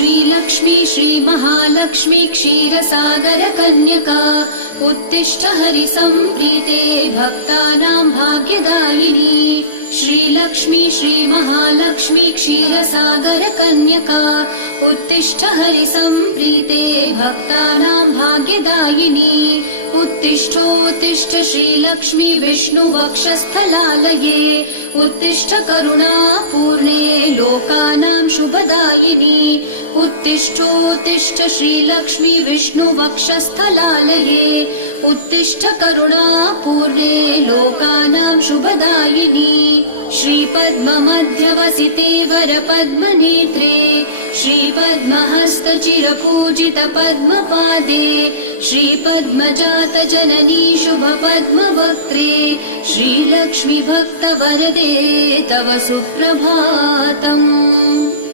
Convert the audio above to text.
श्रीलक्ष्मी श्रीमहालक्ष्मी क्षीरसागरकन्यका उत्तिष्ठ हरिसम्प्रीते भक्तानां भाग्यदायिनी। श्रीलक्ष्मी श्रीमहालक्ष्मी क्षीरसागरकन्यका उत्तिष्ठ हरिसम्प्रीते भक्तानां भाग्यदायिनी। उत्तिष्ठोत्तिष्ठ श्रीलक्ष्मी विष्णुवक्षस्थलालये उत्तिष्ठ करुणापूर्णे लोकानां शुभदायिनी। उत्तिष्ठोत्तिष्ठ श्रीलक्ष्मी विष्णुवक्षस्थलालये उत्तिष्ठ करुणापूर्णे लोकानां शुभदायिनी। श्रीपद्ममध्यवसिते वरपद्मनेत्रे श्रीपद्महस्तचिरपूजित पद्मपादे श्रीपद्मजातजननी शुभपद्मवक्त्रे श्रीलक्ष्मी भक्तवरदे तव सुप्रभातम्।